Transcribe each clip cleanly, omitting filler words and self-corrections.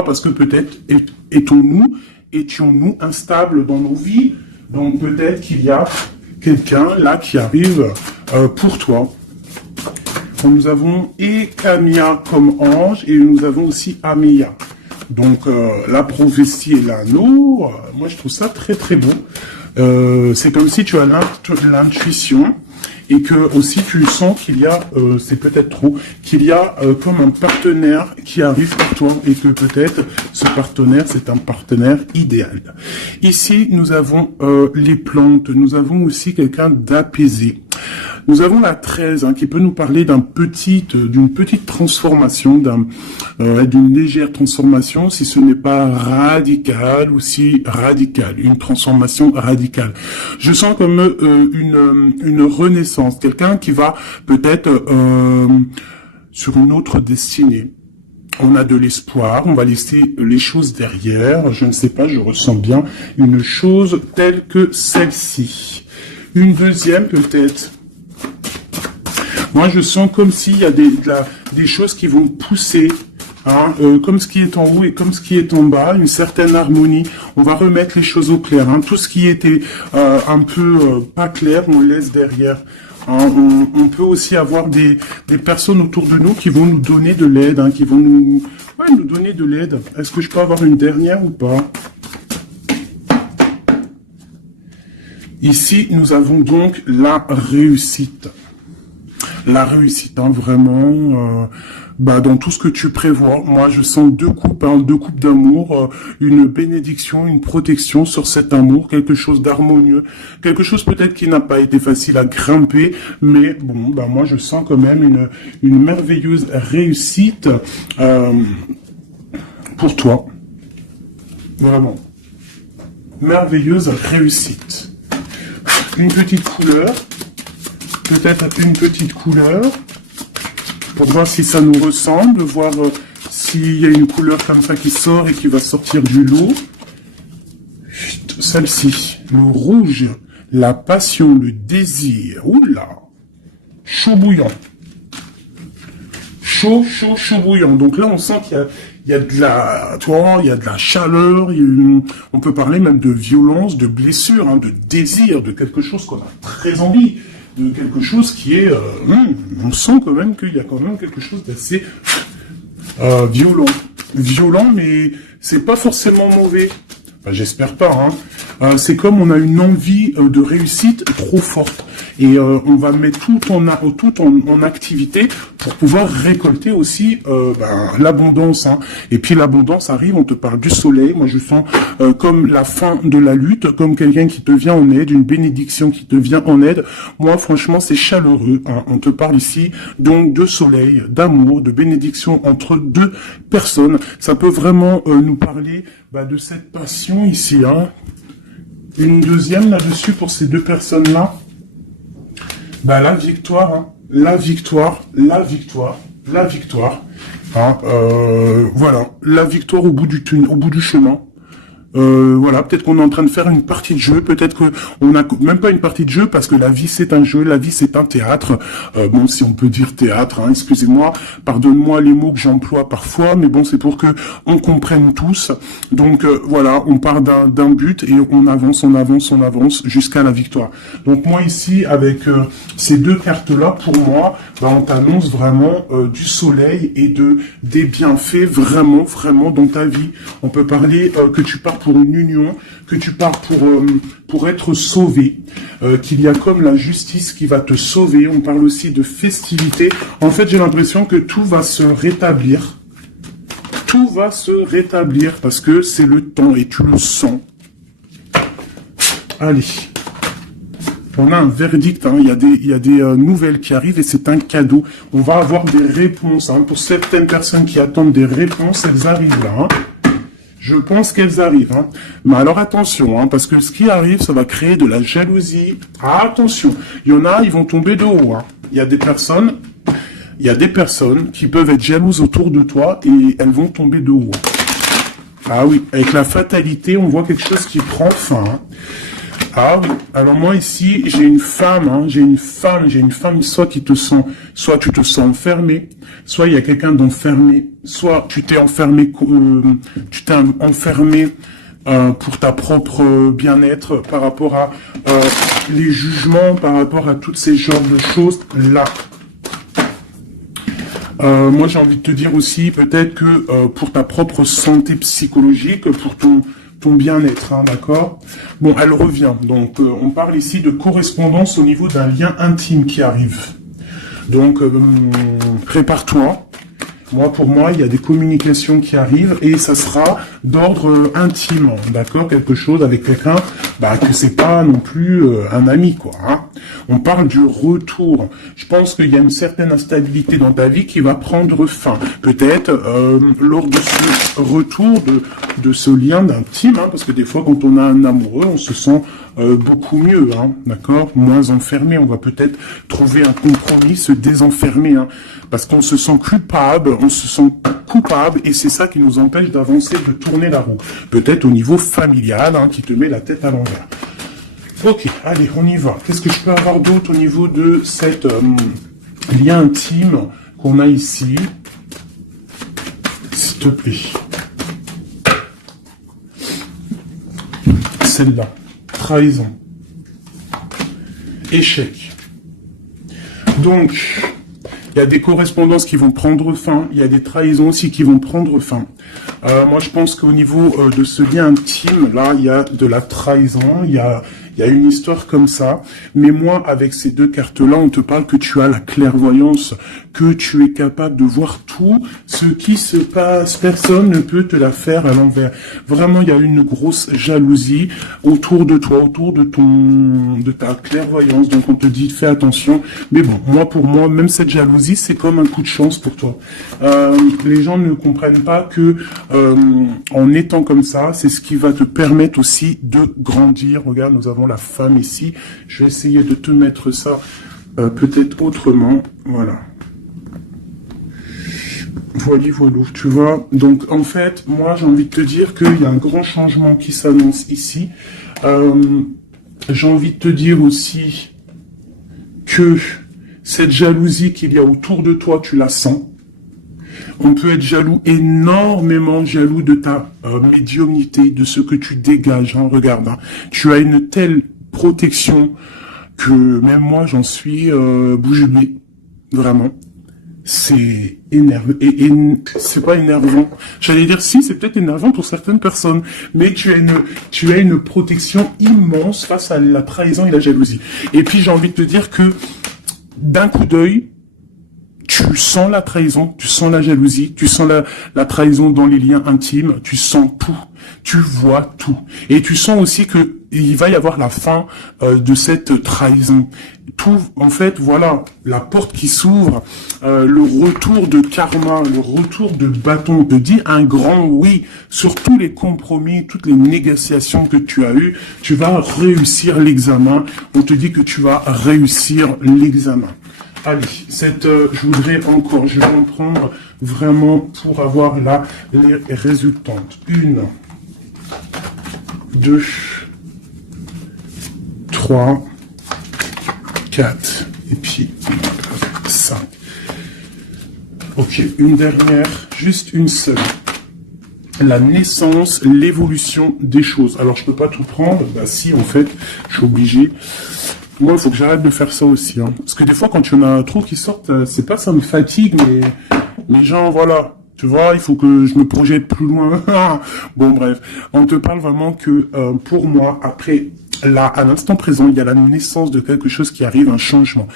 parce que peut-être étions-nous instables dans nos vies. Donc peut-être qu'il y a quelqu'un là qui arrive pour toi. Nous avons Ekamia comme ange et nous avons aussi Amia. Donc la prophétie et l'anneau, moi je trouve ça très très beau. C'est comme si tu as l'intuition et que aussi tu sens qu'il y a, c'est peut-être trop, qu'il y a comme un partenaire qui arrive pour toi et que peut-être ce partenaire c'est un partenaire idéal. Ici nous avons les plantes, nous avons aussi quelqu'un d'apaisé. Nous avons la 13 qui peut nous parler d'une petite transformation, d'une légère transformation, si ce n'est pas radical ou si radical, une transformation radicale. Je sens comme une renaissance, quelqu'un qui va peut-être sur une autre destinée. On a de l'espoir, on va laisser les choses derrière, je ne sais pas, je ressens bien une chose telle que celle-ci. Une deuxième peut-être. Moi, je sens comme s'il y a des choses qui vont pousser, comme ce qui est en haut et comme ce qui est en bas, une certaine harmonie. On va remettre les choses au clair. Tout ce qui était un peu pas clair, on le laisse derrière. On peut aussi avoir des personnes autour de nous qui vont nous donner de l'aide, qui vont nous donner de l'aide. Est-ce que je peux avoir une dernière ou pas? Ici, nous avons donc la réussite. La réussite, vraiment, dans tout ce que tu prévois. Moi, je sens deux coupes d'amour, une bénédiction, une protection sur cet amour, quelque chose d'harmonieux, quelque chose peut-être qui n'a pas été facile à grimper, mais bon, moi, je sens quand même une merveilleuse réussite pour toi. Vraiment. Merveilleuse réussite. Une petite couleur. Peut-être une petite couleur, pour voir si ça nous ressemble, voir s'il y a une couleur comme ça qui sort et qui va sortir du lot. Celle-ci, le rouge, la passion, le désir, oula, chaud bouillant. Chaud bouillant. Donc là, on sent qu'il y a de la, il y a de la chaleur, on peut parler même de violence, de blessure, de désir, de quelque chose qu'on a très envie. De quelque chose qui est... on sent quand même qu'il y a quand même quelque chose d'assez violent. Violent, mais c'est pas forcément mauvais. Enfin, j'espère pas. C'est comme on a une envie de réussite trop forte. Et on va mettre tout en activité pour pouvoir récolter aussi l'abondance. Et puis l'abondance arrive, on te parle du soleil. Moi, je sens comme la fin de la lutte, comme quelqu'un qui te vient en aide, une bénédiction qui te vient en aide. Moi, franchement, c'est chaleureux. On te parle ici donc de soleil, d'amour, de bénédiction entre deux personnes. Ça peut vraiment nous parler de cette passion ici. Une deuxième là-dessus pour ces deux personnes-là. La victoire, la victoire. Voilà, la victoire au bout du chemin. Voilà, peut-être qu'on est en train de faire une partie de jeu, peut-être que on n'a même pas une partie de jeu parce que la vie c'est un jeu, la vie c'est un théâtre. Bon, si on peut dire théâtre, excusez-moi, pardonne-moi les mots que j'emploie parfois, mais bon, c'est pour que on comprenne tous. Donc voilà, on part d'un but et on avance jusqu'à la victoire. Donc moi ici, avec ces deux cartes-là, pour moi, on t'annonce vraiment du soleil et des bienfaits vraiment dans ta vie. On peut parler que tu pars pour une union, que tu pars pour être sauvé, qu'il y a comme la justice qui va te sauver. On parle aussi de festivité. En fait, j'ai l'impression que tout va se rétablir. Tout va se rétablir parce que c'est le temps et tu le sens. Allez. On a un verdict, il y a des nouvelles qui arrivent et c'est un cadeau. On va avoir des réponses. Pour certaines personnes qui attendent des réponses, elles arrivent là. Je pense qu'elles arrivent. Mais alors attention, parce que ce qui arrive, ça va créer de la jalousie. Attention, il y en a, ils vont tomber de haut. Il y a des personnes qui peuvent être jalouses autour de toi et elles vont tomber de haut. Ah oui, avec la fatalité, on voit quelque chose qui prend fin. Ah oui. Alors moi ici, j'ai une femme, soit soit tu te sens enfermé, soit il y a quelqu'un d'enfermé, soit tu t'es enfermé, pour ta propre bien-être par rapport à les jugements, par rapport à toutes ces genres de choses là. Moi, j'ai envie de te dire aussi, peut-être que pour ta propre santé psychologique, pour ton bien-être, hein, d'accord? Bon, elle revient. Donc, on parle ici de correspondance au niveau d'un lien intime qui arrive. Donc, prépare-toi. Pour moi, il y a des communications qui arrivent et ça sera d'ordre intime, d'accord? Quelque chose avec quelqu'un, que c'est pas non plus un ami, quoi. Hein. On parle du retour. Je pense qu'il y a une certaine instabilité dans ta vie qui va prendre fin. Peut-être lors de ce retour de ce lien d'intime, hein, parce que des fois, quand on a un amoureux, on se sent beaucoup mieux, hein, d'accord? Moins enfermé. On va peut-être trouver un compromis, se désenfermer, hein, parce qu'on se sent coupable, et c'est ça qui nous empêche d'avancer, de tourner la roue. Peut-être au niveau familial, hein, qui te met la tête à l'envers. Ok, allez, on y va. Qu'est-ce que je peux avoir d'autre au niveau de cette lien intime qu'on a ici? S'il te plaît. Celle-là. Trahison. Échec. Donc, il y a des correspondances qui vont prendre fin, il y a des trahisons aussi qui vont prendre fin. Moi, je pense qu'au niveau de ce lien intime, là, il y a de la trahison, il y a une histoire comme ça. Mais moi, avec ces deux cartes-là, on te parle que tu as la clairvoyance, que tu es capable de voir tout ce qui se passe. Personne ne peut te la faire à l'envers. Vraiment, il y a une grosse jalousie autour de toi, autour de ta clairvoyance. Donc, on te dit, fais attention. Mais bon, pour moi, même cette jalousie, c'est comme un coup de chance pour toi. Les gens ne comprennent pas que en étant comme ça, c'est ce qui va te permettre aussi de grandir. Regarde, nous avons la femme ici. Je vais essayer de te mettre ça peut-être autrement. Voilà. Voilà, tu vois. Donc, en fait, moi, j'ai envie de te dire qu'il y a un grand changement qui s'annonce ici. J'ai envie de te dire aussi que cette jalousie qu'il y a autour de toi, tu la sens. On peut être jaloux, énormément jaloux de ta médiumnité, de ce que tu dégages. Hein, regarde, hein. Tu as une telle protection que même moi, j'en suis bouche bée. Vraiment. C'est énervant. Et c'est pas énervant. J'allais dire, si, c'est peut-être énervant pour certaines personnes. Mais tu as une protection immense face à la trahison et la jalousie. Et puis, j'ai envie de te dire que d'un coup d'œil, tu sens la trahison, tu sens la jalousie, tu sens la trahison dans les liens intimes, tu sens tout, tu vois tout. Et tu sens aussi que il va y avoir la fin de cette trahison. Tout, en fait, voilà, la porte qui s'ouvre, le retour de karma, le retour de bâton. On te dit un grand oui sur tous les compromis, toutes les négociations que tu as eues. Tu vas réussir l'examen. On te dit que tu vas réussir l'examen. Allez, je vais en prendre vraiment pour avoir là les résultantes. 1, 2, 3, 4, et puis 5. Ok, une dernière, juste une seule. La naissance, l'évolution des choses. Alors, je peux pas tout prendre. Si, en fait, je suis obligé. Moi, il faut que j'arrête de faire ça aussi. Hein. Parce que des fois, quand il y en a trop qui sortent, c'est pas ça me fatigue, mais les gens, voilà. Tu vois, il faut que je me projette plus loin. Bon, bref. On te parle vraiment que, pour moi, après, là, à l'instant présent, il y a la naissance de quelque chose qui arrive, un changement.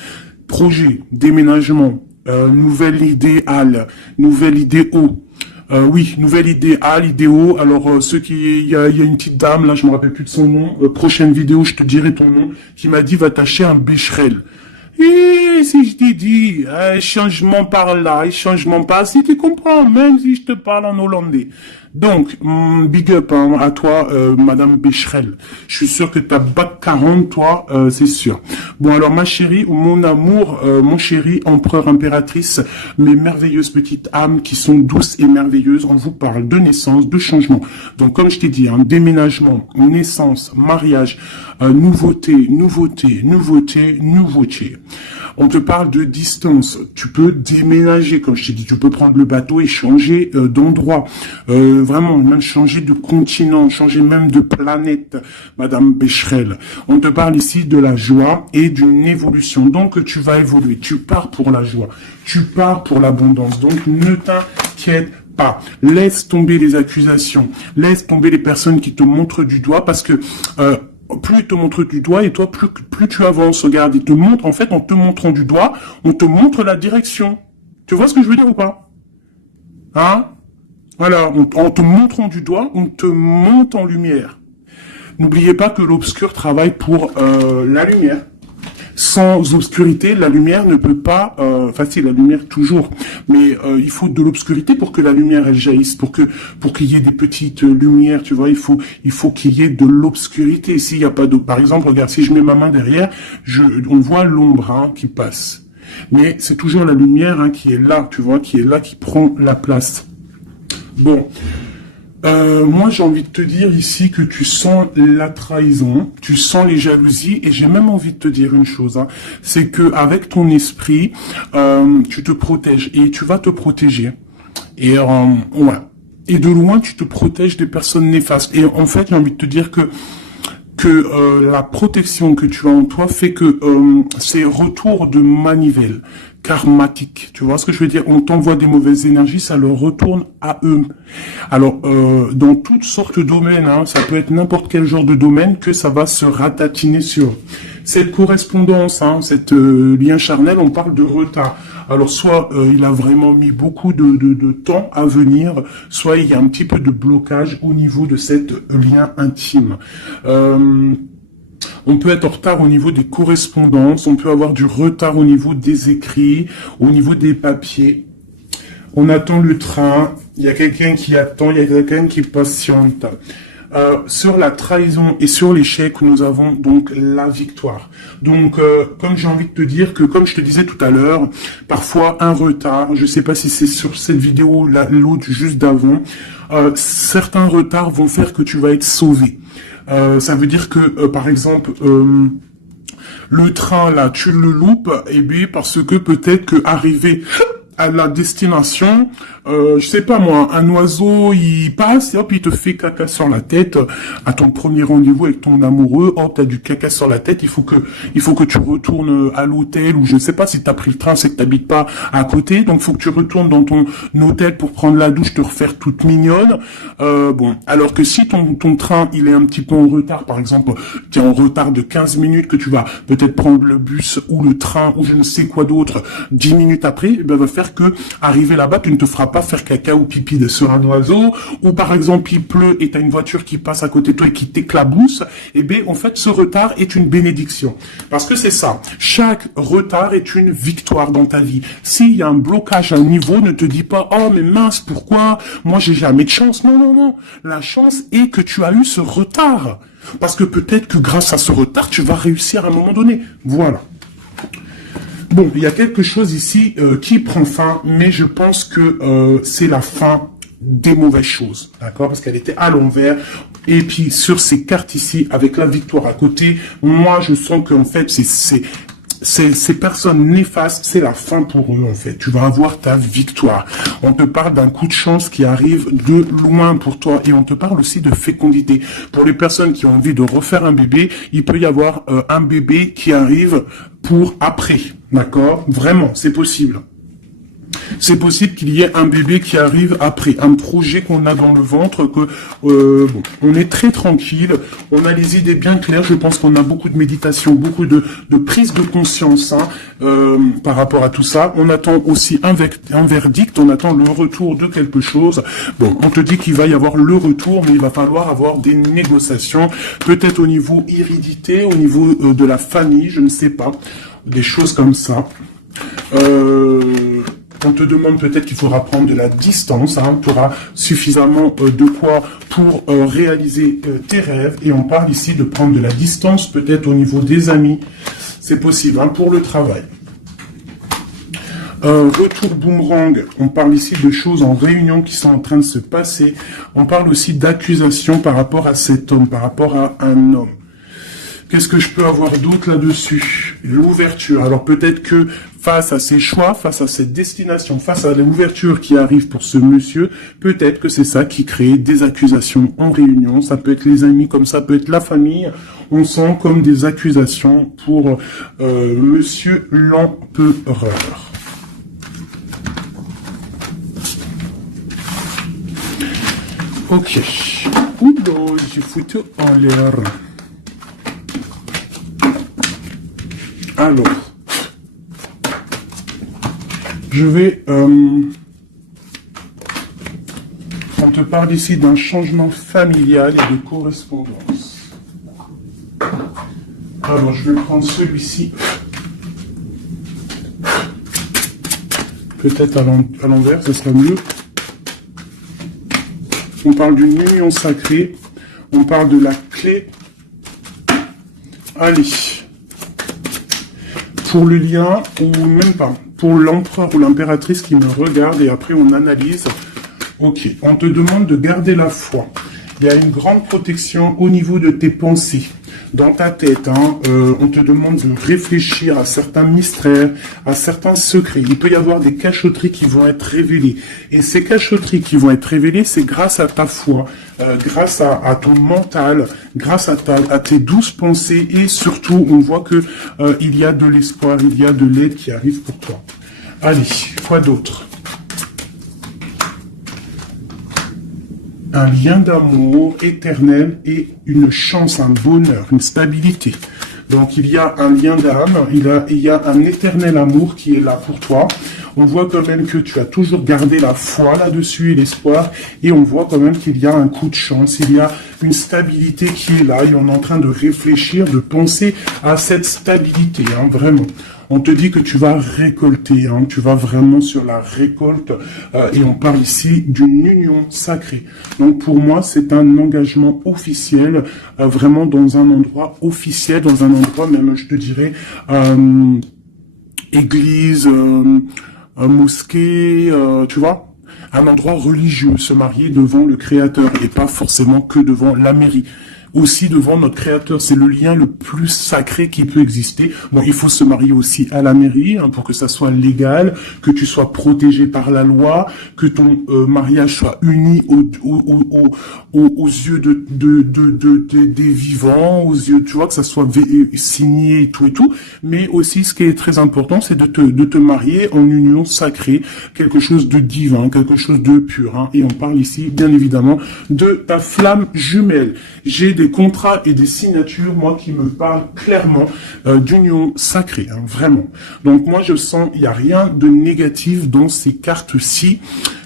Projet, déménagement, nouvelle idéal, nouvelle idéo. Nouvelle idéo. Alors, il y a une petite dame, là, je me rappelle plus de son nom. Prochaine vidéo, je te dirai ton nom, qui m'a dit, va t'acheter un bécherel. Et si je t'ai dit, changement par là, changement par si tu comprends, même si je te parle en hollandais. Donc, big up hein, à toi, Madame Becherel. Je suis sûr que t'as bac 40, toi, c'est sûr. Bon, alors, ma chérie, mon amour, mon chéri, empereur, impératrice, mes merveilleuses petites âmes qui sont douces et merveilleuses, on vous parle de naissance, de changement. Donc, comme je t'ai dit, hein, déménagement, naissance, mariage, nouveauté, nouveauté, nouveauté, nouveauté. On te parle de distance. Tu peux déménager, comme je t'ai dit. Tu peux prendre le bateau et changer d'endroit. Vraiment, même changer de continent, changer même de planète, Madame Becherel. On te parle ici de la joie et d'une évolution. Donc, tu vas évoluer. Tu pars pour la joie. Tu pars pour l'abondance. Donc, ne t'inquiète pas. Laisse tomber les accusations. Laisse tomber les personnes qui te montrent du doigt parce que... plus ils te montrent du doigt et toi, plus tu avances. Regarde, ils te montrent, en fait, en te montrant du doigt, on te montre la direction. Tu vois ce que je veux dire ou pas? Hein? Voilà, en te montrant du doigt, on te monte en lumière. N'oubliez pas que l'obscur travaille pour la lumière. Sans obscurité, la lumière ne peut pas... Enfin, si, la lumière toujours. Mais il faut de l'obscurité pour que la lumière, elle jaillisse. Pour qu'il y ait des petites lumières, tu vois, il faut qu'il y ait de l'obscurité. S'il n'y a pas d'eau... Par exemple, regarde, si je mets ma main derrière, on voit l'ombre hein, qui passe. Mais c'est toujours la lumière hein, qui est là, tu vois, qui est là, qui prend la place. Bon... moi, j'ai envie de te dire ici que tu sens la trahison, tu sens les jalousies, et j'ai même envie de te dire une chose, hein, c'est que avec ton esprit, tu te protèges et tu vas te protéger. Et ouais. Et de loin, tu te protèges des personnes néfastes. Et en fait, j'ai envie de te dire que la protection que tu as en toi fait que c'est retour de manivelle karmatique. Tu vois ce que je veux dire? On t'envoie des mauvaises énergies, ça leur retourne à eux. Alors, dans toutes sortes de domaines, hein, ça peut être n'importe quel genre de domaine que ça va se ratatiner sur. Cette correspondance, hein, cette lien charnel, on parle de retard. Alors, soit il a vraiment mis beaucoup de temps à venir, soit il y a un petit peu de blocage au niveau de cette lien intime. On peut être en retard au niveau des correspondances, on peut avoir du retard au niveau des écrits, au niveau des papiers. On attend le train, il y a quelqu'un qui attend, il y a quelqu'un qui patiente. Sur la trahison et sur l'échec, nous avons donc la victoire. Donc, comme j'ai envie de te dire que, comme je te disais tout à l'heure, parfois un retard, je sais pas si c'est sur cette vidéo, l'autre juste d'avant, certains retards vont faire que tu vas être sauvé. Ça veut dire que, par exemple, le train, là, tu le loupes, et bien, parce que peut-être que arrivé à la destination, je sais pas moi, un oiseau, il passe, et hop, il te fait caca sur la tête, à ton premier rendez-vous avec ton amoureux, hop, t'as du caca sur la tête, il faut que tu retournes à l'hôtel, ou je sais pas, si t'as pris le train, c'est que t'habites pas à côté, donc faut que tu retournes dans ton hôtel pour prendre la douche, te refaire toute mignonne, bon, alors que si ton train, il est un petit peu en retard, par exemple, t'es en retard de 15 minutes, que tu vas peut-être prendre le bus, ou le train, ou je ne sais quoi d'autre, 10 minutes après, eh ben, va faire que, arrivé là-bas, tu ne te feras pas faire caca ou pipi sur un oiseau, ou par exemple il pleut et t'as une voiture qui passe à côté de toi et qui t'éclabousse, et bien en fait ce retard est une bénédiction. Parce que c'est ça, chaque retard est une victoire dans ta vie. S'il y a un blocage à un niveau, ne te dis pas, oh mais mince, pourquoi? Moi j'ai jamais de chance. Non, non, non. La chance est que tu as eu ce retard. Parce que peut-être que grâce à ce retard, tu vas réussir à un moment donné. Voilà. Bon, il y a quelque chose ici qui prend fin, mais je pense que c'est la fin des mauvaises choses, d'accord? Parce qu'elle était à l'envers. Et puis, sur ces cartes ici, avec la victoire à côté, moi, je sens qu'en fait, ces personnes néfastes, c'est la fin pour eux, en fait. Tu vas avoir ta victoire. On te parle d'un coup de chance qui arrive de loin pour toi. Et on te parle aussi de fécondité. Pour les personnes qui ont envie de refaire un bébé, il peut y avoir un bébé qui arrive pour après. D'accord? Vraiment, c'est possible. C'est possible qu'il y ait un bébé qui arrive après, un projet qu'on a dans le ventre, que bon, on est très tranquille, on a les idées bien claires, je pense qu'on a beaucoup de méditation, beaucoup de prise de conscience hein, par rapport à tout ça. On attend aussi un verdict, on attend le retour de quelque chose. Bon, on te dit qu'il va y avoir le retour, mais il va falloir avoir des négociations, peut-être au niveau hérédité, au niveau de la famille, je ne sais pas, des choses comme ça. On te demande peut-être qu'il faudra prendre de la distance, hein, tu auras suffisamment de quoi pour réaliser tes rêves. Et on parle ici de prendre de la distance, peut-être au niveau des amis. C'est possible, hein, pour le travail. Retour boomerang, on parle ici de choses en réunion qui sont en train de se passer. On parle aussi d'accusations par rapport à cet homme, par rapport à un homme. Qu'est-ce que je peux avoir d'autre là-dessus? L'ouverture. Alors peut-être que face à ces choix, face à cette destination, face à l'ouverture qui arrive pour ce monsieur, peut-être que c'est ça qui crée des accusations en réunion. Ça peut être les amis, comme ça peut être la famille. On sent comme des accusations pour monsieur l'empereur. Ok. Oula, j'ai foutu en l'air. Alors, je vais... on te parle ici d'un changement familial et de correspondance. Alors, je vais prendre celui-ci. Peut-être à l'envers, ce sera mieux. On parle d'une union sacrée. On parle de la clé. Allez. Pour le lien, ou même pas. Pour l'empereur ou l'impératrice qui me regarde et après on analyse. Ok. On te demande de garder la foi. Il y a une grande protection au niveau de tes pensées. Dans ta tête, hein, on te demande de réfléchir à certains mystères, à certains secrets. Il peut y avoir des cachotteries qui vont être révélées. Et ces cachotteries qui vont être révélées, c'est grâce à ta foi, grâce à ton mental, grâce à tes douces pensées. Et surtout, on voit que il y a de l'espoir, il y a de l'aide qui arrive pour toi. Allez, quoi d'autre? Un lien d'amour éternel et une chance, un bonheur, une stabilité. Donc il y a un lien d'âme, il y a un éternel amour qui est là pour toi. On voit quand même que tu as toujours gardé la foi là-dessus et l'espoir. Et on voit quand même qu'il y a un coup de chance, il y a une stabilité qui est là. Et on est en train de réfléchir, de penser à cette stabilité, hein, vraiment. On te dit que tu vas récolter, hein, tu vas vraiment sur la récolte, et on parle ici d'une union sacrée. Donc pour moi, c'est un engagement officiel, vraiment dans un endroit officiel, dans un endroit même, je te dirais, église, mosquée, tu vois, un endroit religieux, se marier devant le Créateur et pas forcément que devant la mairie. Aussi devant notre Créateur, c'est le lien le plus sacré qui peut exister. Bon, il faut se marier aussi à la mairie, hein, pour que ça soit légal, que tu sois protégé par la loi, que ton mariage soit uni aux yeux des vivants, aux yeux, tu vois, que ça soit signé et tout. Mais aussi, ce qui est très important, c'est de te marier en union sacrée, quelque chose de divin, quelque chose de pur. Hein. Et on parle ici, bien évidemment, de ta flamme jumelle. J'ai des contrats et des signatures, moi, qui me parlent clairement d'union sacrée, hein, vraiment. Donc moi, je sens, il n'y a rien de négatif dans ces cartes-ci.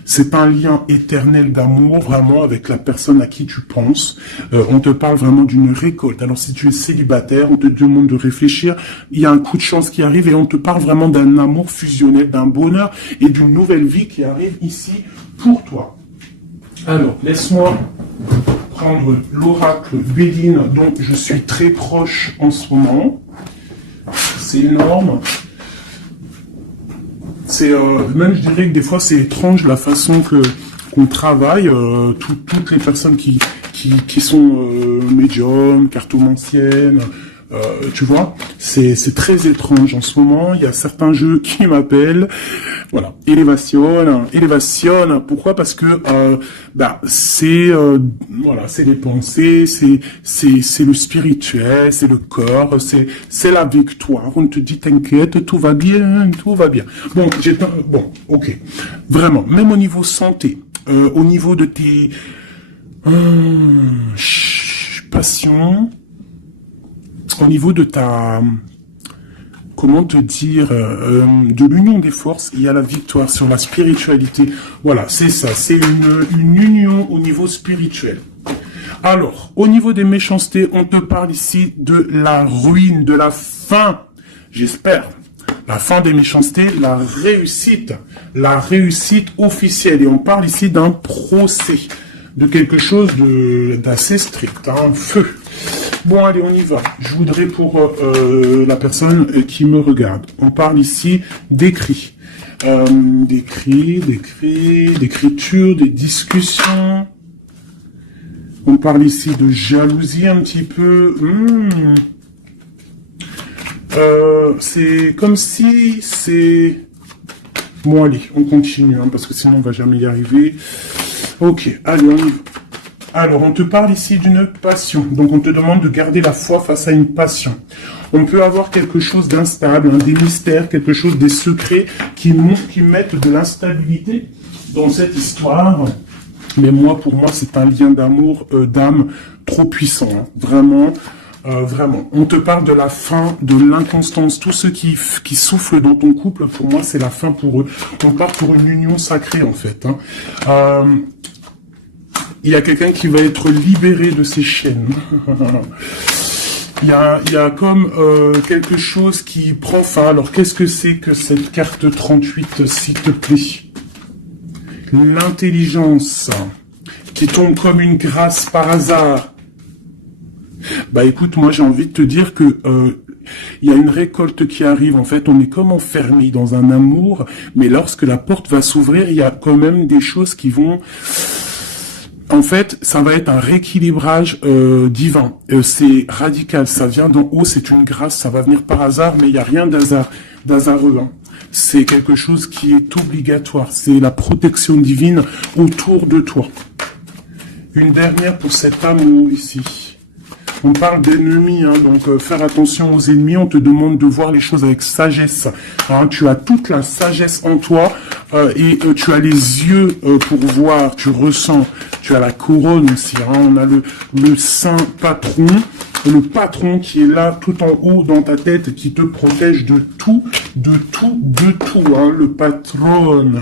C'est un lien éternel d'amour, vraiment, avec la personne à qui tu penses. On te parle vraiment d'une récolte. Alors, si tu es célibataire, on te demande de réfléchir. Il y a un coup de chance qui arrive et on te parle vraiment d'un amour fusionnel, d'un bonheur et d'une nouvelle vie qui arrive ici pour toi. Alors, laisse-moi prendre l'oracle Béline dont je suis très proche en ce moment. C'est énorme. C'est même, je dirais que des fois c'est étrange la façon qu'on travaille. Toutes les personnes qui sont médiums, cartomanciennes, tu vois, c'est très étrange en ce moment. Il y a certains jeux qui m'appellent. Voilà, élévation. Pourquoi? Parce que c'est voilà, c'est les pensées, c'est le spirituel, c'est le corps, c'est la victoire. On te dit t'inquiète, tout va bien. Bon, ok. Vraiment, même au niveau santé, au niveau de tes passions, au niveau de ta, comment te dire, de l'union des forces, il y a la victoire sur la spiritualité. Voilà, c'est ça, c'est une union au niveau spirituel. Alors, au niveau des méchancetés, on te parle ici de la ruine, de la fin, j'espère. La fin des méchancetés, la réussite officielle. Et on parle ici d'un procès, de quelque chose d'assez strict, hein, feu. Bon, allez, on y va. Je voudrais pour la personne qui me regarde, on parle ici d'écrit. D'écriture, des discussions. On parle ici de jalousie un petit peu. C'est comme si c'est... Bon, allez, on continue, hein, parce que sinon on va jamais y arriver. Ok, allez, on y va. Alors, on te parle ici d'une passion. Donc, on te demande de garder la foi face à une passion. On peut avoir quelque chose d'instable, hein, des mystères, quelque chose, des secrets qui mettent de l'instabilité dans cette histoire. Mais pour moi, c'est un lien d'amour, d'âme trop puissant. Hein. Vraiment. On te parle de la fin, de l'inconstance. Tous ceux qui soufflent dans ton couple, pour moi, c'est la fin pour eux. On part pour une union sacrée, en fait. Hein. Il y a quelqu'un qui va être libéré de ses chaînes. Il y a comme quelque chose qui prend fin. Alors, qu'est-ce que c'est que cette carte 38, s'il te plaît? L'intelligence qui tombe comme une grâce par hasard. Bah écoute, moi j'ai envie de te dire que il y a une récolte qui arrive. En fait, on est comme enfermé dans un amour, mais lorsque la porte va s'ouvrir, il y a quand même des choses qui vont... En fait, ça va être un rééquilibrage divin. C'est radical, ça vient d'en haut, c'est une grâce, ça va venir par hasard, mais il n'y a rien d'hasardeux. Hein. C'est quelque chose qui est obligatoire. C'est la protection divine autour de toi. Une dernière pour cet amour ici. On parle d'ennemis, hein, donc faire attention aux ennemis. On te demande de voir les choses avec sagesse. Hein, tu as toute la sagesse en toi et tu as les yeux pour voir, tu ressens. Tu as la couronne aussi. Hein, on a le saint patron, le patron qui est là tout en haut dans ta tête, qui te protège de tout, hein, le patron.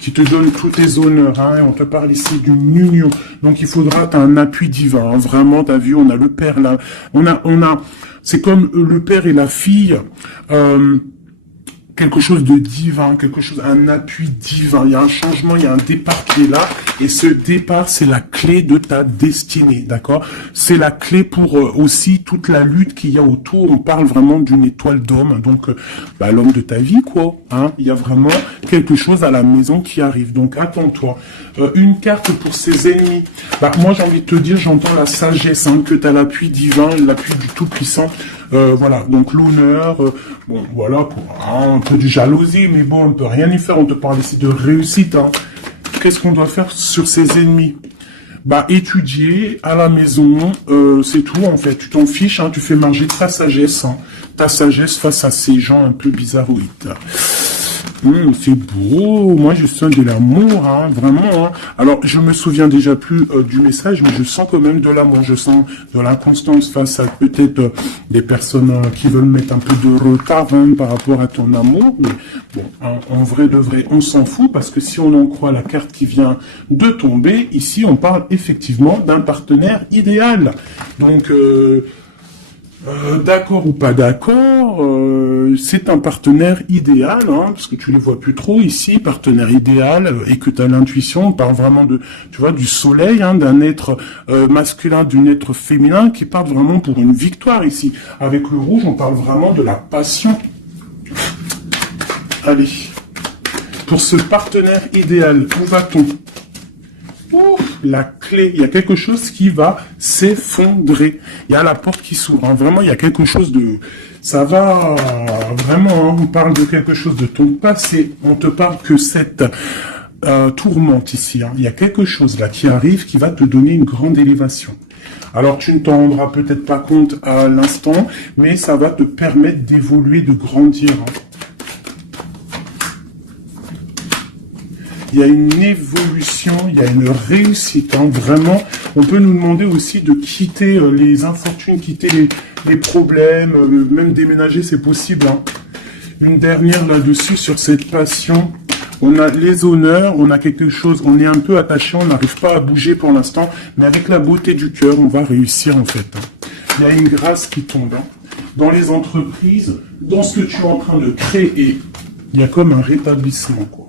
Qui te donne tous tes honneurs, hein, et on te parle ici d'une union. Donc il faudra, t'as un appui divin, hein, vraiment, t'as vu, on a le père là, on a, c'est comme le père et la fille, quelque chose de divin, un appui divin. Il y a un changement, il y a un départ qui est là. Et ce départ, c'est la clé de ta destinée, d'accord? C'est la clé pour aussi toute la lutte qu'il y a autour. On parle vraiment d'une étoile d'homme. Donc, l'homme de ta vie, quoi. Hein? Il y a vraiment quelque chose à la maison qui arrive. Donc, attends-toi. Une carte pour ses ennemis. Moi, j'ai envie de te dire, j'entends la sagesse, hein, que tu as l'appui divin, l'appui du Tout-Puissant. Voilà, donc l'honneur, bon, voilà, un peu de jalousie, mais bon, on peut rien y faire, on te parle ici de réussite, hein. Qu'est-ce qu'on doit faire sur ses ennemis? Étudier à la maison, c'est tout, en fait, tu t'en fiches, hein, tu fais marcher ta sagesse face à ces gens un peu bizarroïdes. C'est beau, moi je sens de l'amour, hein, vraiment. Hein. Alors je me souviens déjà plus du message, mais je sens quand même de l'amour, je sens de l'inconstance face à peut-être des personnes qui veulent mettre un peu de retard hein, par rapport à ton amour. Mais bon, hein, en vrai de vrai, on s'en fout parce que si on en croit la carte qui vient de tomber, ici on parle effectivement d'un partenaire idéal. Donc d'accord ou pas d'accord, c'est un partenaire idéal, hein, parce que tu les vois plus trop ici, partenaire idéal, et que tu as l'intuition, on parle vraiment de, tu vois, du soleil, hein, d'un être masculin, d'un être féminin, qui parle vraiment pour une victoire ici. Avec le rouge, on parle vraiment de la passion. Allez, pour ce partenaire idéal, où va-t-on? La clé, il y a quelque chose qui va s'effondrer. Il y a la porte qui s'ouvre. Hein. Vraiment, il y a quelque chose de... Ça va... Vraiment, hein, on parle de quelque chose de ton passé. On te parle que cette tourmente ici. Hein. Il y a quelque chose là qui arrive qui va te donner une grande élévation. Alors, tu ne t'en rendras peut-être pas compte à l'instant, mais ça va te permettre d'évoluer, de grandir. Hein. Il y a une évolution, il y a une réussite. Hein. Vraiment, on peut nous demander aussi de quitter les infortunes, quitter les problèmes, même déménager, c'est possible. Hein. Une dernière là-dessus sur cette passion. On a les honneurs, on a quelque chose, on est un peu attaché, on n'arrive pas à bouger pour l'instant, mais avec la beauté du cœur, on va réussir en fait. Hein. Il y a une grâce qui tombe. Hein. dans les entreprises, dans ce que tu es en train de créer, il y a comme un rétablissement, quoi.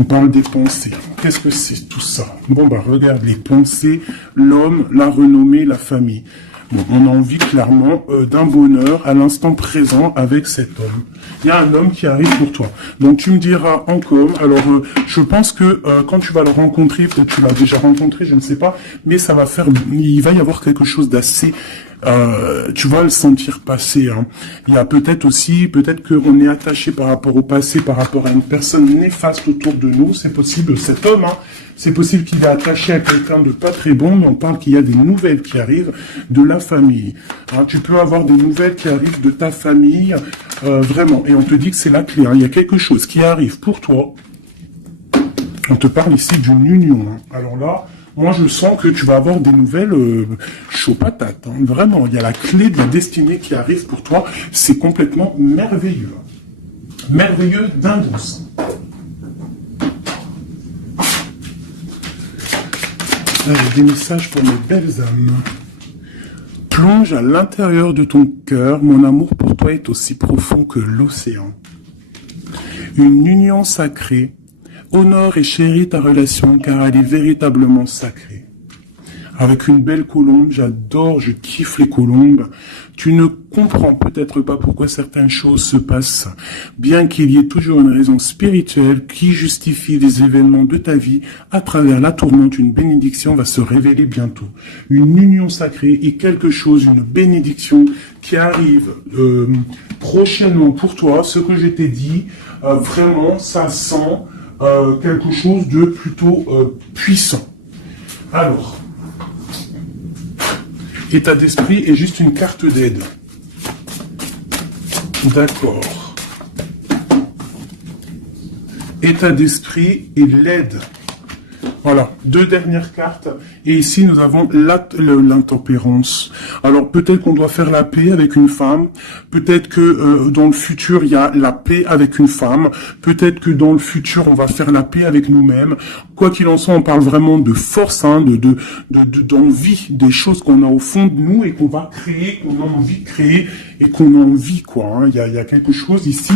On parle des pensées. Qu'est-ce que c'est tout ça? Bon, bah, regarde, les pensées, l'homme, la renommée, la famille. Bon, on a envie clairement d'un bonheur à l'instant présent avec cet homme. Il y a un homme qui arrive pour toi. Donc tu me diras en com. Alors je pense que quand tu vas le rencontrer, peut-être tu l'as déjà rencontré, je ne sais pas, mais ça va faire, il va y avoir quelque chose d'assez, tu vas le sentir passer. Hein. Il y a peut-être aussi, peut-être qu'on est attaché par rapport au passé, par rapport à une personne néfaste autour de nous. C'est possible, cet homme. Hein, c'est possible qu'il est attaché à quelqu'un de pas très bon, mais on parle qu'il y a des nouvelles qui arrivent de la famille. Hein, tu peux avoir des nouvelles qui arrivent de ta famille, vraiment. Et on te dit que c'est la clé. Hein. Il y a quelque chose qui arrive pour toi. On te parle ici d'une union. Hein. Alors là, moi je sens que tu vas avoir des nouvelles chaud patate. Hein. Vraiment, il y a la clé de la destinée qui arrive pour toi. C'est complètement merveilleux. Merveilleux d'un bon sens. Des messages pour mes belles âmes. Plonge à l'intérieur de ton cœur, mon amour pour toi est aussi profond que l'océan. Une union sacrée, honore et chéris ta relation car elle est véritablement sacrée. Avec une belle colombe, j'adore, je kiffe les colombes. Tu ne comprends peut-être pas pourquoi certaines choses se passent, bien qu'il y ait toujours une raison spirituelle qui justifie les événements de ta vie. À travers la tourmente, une bénédiction va se révéler bientôt. Une union sacrée et quelque chose, une bénédiction qui arrive prochainement pour toi. Ce que je t'ai dit, vraiment, ça sent quelque chose de plutôt puissant. Alors, état d'esprit est juste une carte d'aide. D'accord. État d'esprit et l'aide. Voilà, deux dernières cartes. Et ici, nous avons l'intempérance. Alors, peut-être qu'on doit faire la paix avec une femme. Peut-être que dans le futur, il y a la paix avec une femme. Peut-être que dans le futur, on va faire la paix avec nous-mêmes. Quoi qu'il en soit, on parle vraiment de force, hein, d'envie, des choses qu'on a au fond de nous et qu'on va créer, qu'on a envie de créer et qu'on a envie, quoi. Hein. Il y a quelque chose ici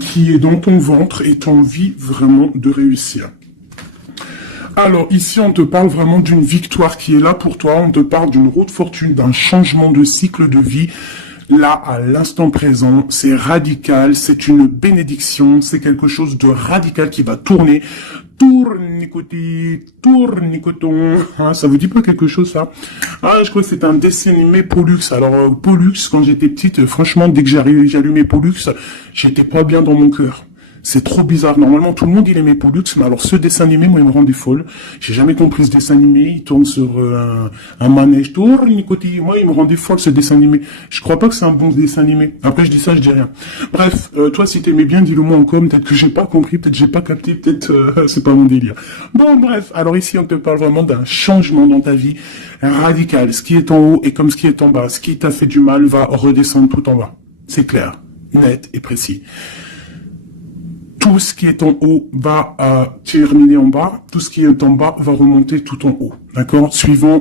qui est dans ton ventre et tu as envie vraiment de réussir. Alors, ici, on te parle vraiment d'une victoire qui est là pour toi. On te parle d'une roue de fortune, d'un changement de cycle de vie. Là, à l'instant présent, c'est radical, c'est une bénédiction, c'est quelque chose de radical qui va tourner. Tournicotis, tournicoton. Hein, ça vous dit pas quelque chose, ça? Ah, je crois que c'est un dessin animé Pollux. Alors, Pollux, quand j'étais petite, franchement, dès que j'allumais Pollux, j'étais pas bien dans mon cœur. C'est trop bizarre. Normalement, tout le monde, il aimait Pollux, mais alors ce dessin animé, moi, il me rendait folle. J'ai jamais compris ce dessin animé. Il tourne sur un manège. Tournicotis. Moi, il me rendait folle, ce dessin animé. Je crois pas que c'est un bon dessin animé. Après, je dis ça, je dis rien. Bref, toi, si t'aimais bien, dis-le moi en com. Peut-être que j'ai pas compris, peut-être que j'ai pas capté, peut-être c'est pas mon délire. Bon, bref. Alors ici, on te parle vraiment d'un changement dans ta vie radical. Ce qui est en haut est comme ce qui est en bas. Ce qui t'a fait du mal va redescendre tout en bas. C'est clair, net et précis. Tout ce qui est en haut va terminer en bas, tout ce qui est en bas va remonter tout en haut, d'accord? Suivant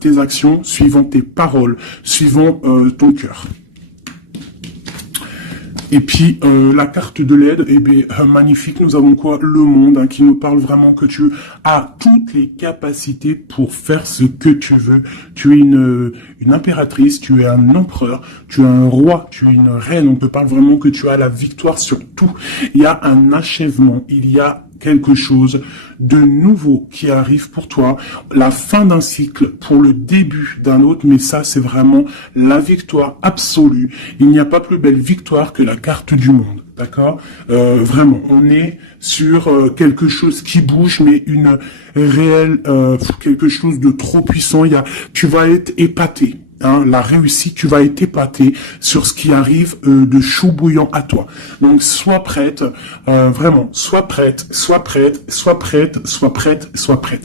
tes actions, suivant tes paroles, suivant ton cœur. Et puis, la carte de l'aide, eh bien, magnifique, nous avons quoi? Le monde, hein, qui nous parle vraiment que tu as toutes les capacités pour faire ce que tu veux. Tu es une impératrice, tu es un empereur, tu es un roi, tu es une reine. On te parle vraiment que tu as la victoire sur tout. Il y a un achèvement, il y a quelque chose de nouveau qui arrive pour toi, la fin d'un cycle pour le début d'un autre, mais ça c'est vraiment la victoire absolue. Il n'y a pas plus belle victoire que la carte du monde, d'accord? Vraiment, on est sur quelque chose qui bouge, mais une réelle, quelque chose de trop puissant. Tu vas être épaté. Hein, la réussite, tu vas être épaté sur ce qui arrive de chaud bouillant à toi. Donc, sois prête, vraiment, sois prête, sois prête, sois prête, sois prête, sois prête.